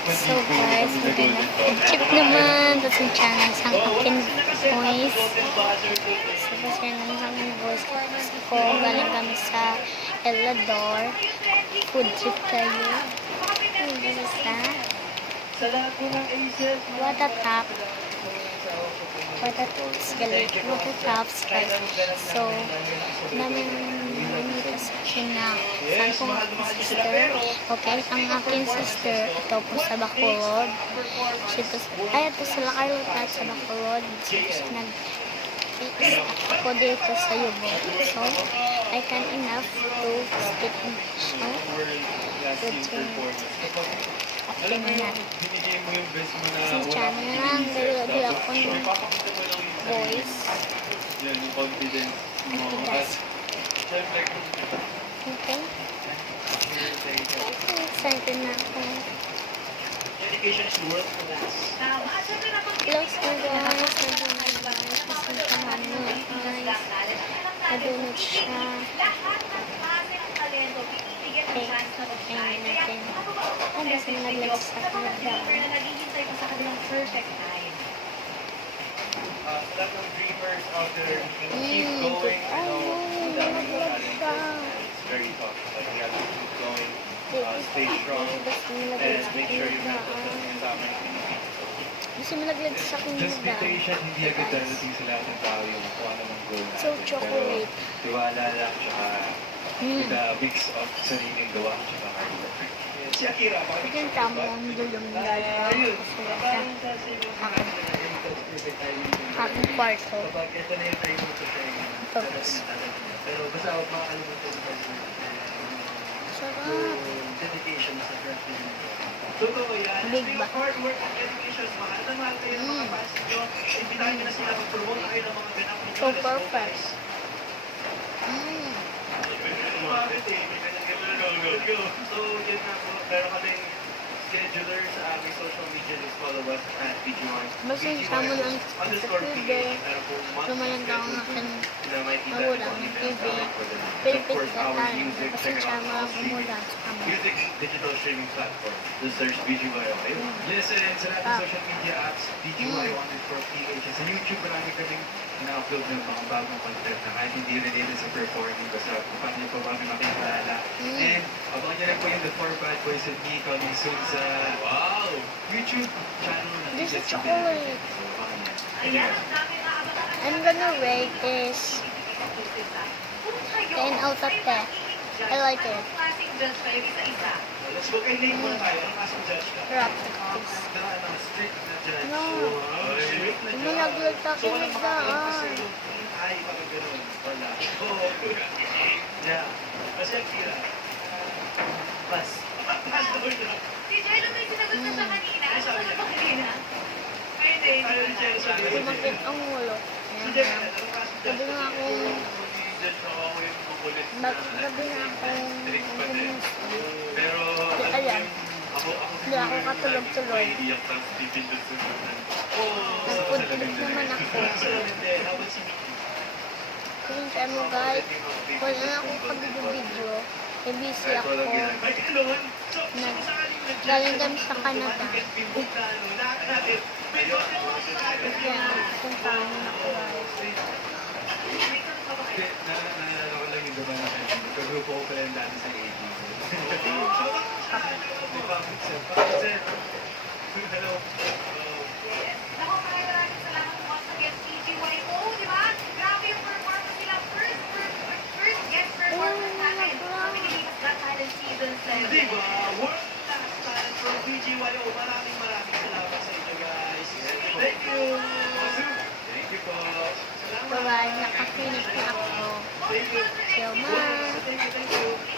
So guys, mag-chip naman sa channel sang akin voice. So kasi naman sa akin voice ko galing kami sa Elador. Food trip tayo. This is that. What a top. What a tops galing. What a tops guys. So, namin sa akin na saan po ang aking sister. Okay, ang aking sister ito po sa Bacolod. Ito sila Carlota sa Bacolod. So, nag-i-stop ako dito sa Yubo. So, I can enough to speak English. So, okay na natin. Sa channel lang, dahil ako ng voice. Okay. Excited na ako. Education is the world class. Close na guys. Nasuntahan mo guys. Nadunod siya. Okay. Ayun natin. Ano sa mga nag-live sa kanila? Naghihintay pa sa kanilang perfect time. Sa lahat ng dreamers out there, keep going. It's very tough. But you have to keep going. Stay strong. And make sure you mental health is tama yung pinipili. Gusto mo nag-live sa kanila? Just be patient, hindi agad darating sa lahat ng tao yung kung ano mang goal natin. So, chocolate. Pero tiwala lang, tsaka with a mix of sariling gawa, tsaka hard work. Si Akira, Ito yung tamo ang dulong nila. ayun. Aking kwarto. Kapag ito na yung training ko siya. Tapos. Pero basta huwag makakalimutan sa Sarap. dedication sa practice. Totoo yan. Big Speaking ba? of hard work and dedication, mahal na mahal kayo ng mga fans nyo. Imbitahin nyo na sila mag-promote kayo ng mga ganap ninyo. So perfect. Bakit eh? Let's go. So, yun na po. Meron kaming scheduler sa aming social media. Just follow us at BG1. Basta sama lang sa TV. Lumalang ka ang akin magulang ng TV. Pilipit ka tayo. Basta sama ang umulan sa kama. Music digital streaming platform. Just search BGY, okay? Yes, and sa lahat ng social media apps, BGY Wanted for PH. Sa YouTube, marami kaming na-upload ng mga bagong content na kahit hindi related sa performing, basta kung paano po kami makikilala. And abangan niyo rin po yung The 4 Bad Boys with Me coming soon sa YouTube channel na This is Tigas chocolate. So, abangan niyo. I'm gonna rate this 10 out of 10. I like it. Let's go kay Nate muna tayo. Anong kasong judge ka? Sarap na guys. Strict na judge. No. Strict na judge. Malaglag sa So, akin walang makakalaman nagdaan. ay, parang ganun. Wala. Oo. Yeah. Kasi ang kira. Pas. Pas daw na. Si Jello may sinagot na siya kanina. Ano sabi niya? Ano ba kanina? Pwede. Ayaw ni Jello sabi. Sumakit ang ulo. Si Ayan Jello, na. anong kasong Sabi judge? nga ako, Judge na ako yung makulit na. sabi nga ako, Strict pa din. gusto. Pero, Di alam. ako Hindi ako katulog-tuloy. iiyak ng pipindot sa mga. Nag-food trip naman ako. Pasensya mo guys, wala na akong kabidyo-video. Eh, busy ako. Galing kami sa Canada. Kaya, puntahan mo na ako guys. Naalala ko lang yung gaba namin. Nagkagrupo ko pala yung dati sa AG. May public set. Public set. Hello. Ako, maraming salamat po sa guest CGYO, di ba? Grabe yung performance nila. First guest performance namin. Kami nilipas Got Talent Season 7. Diba? World Class Talent from BGYO. Maraming salamat sa inyo guys. Thank you. Thank you po. Bye-bye, nakafinish na ako. Thank you. So, ma. Thank you.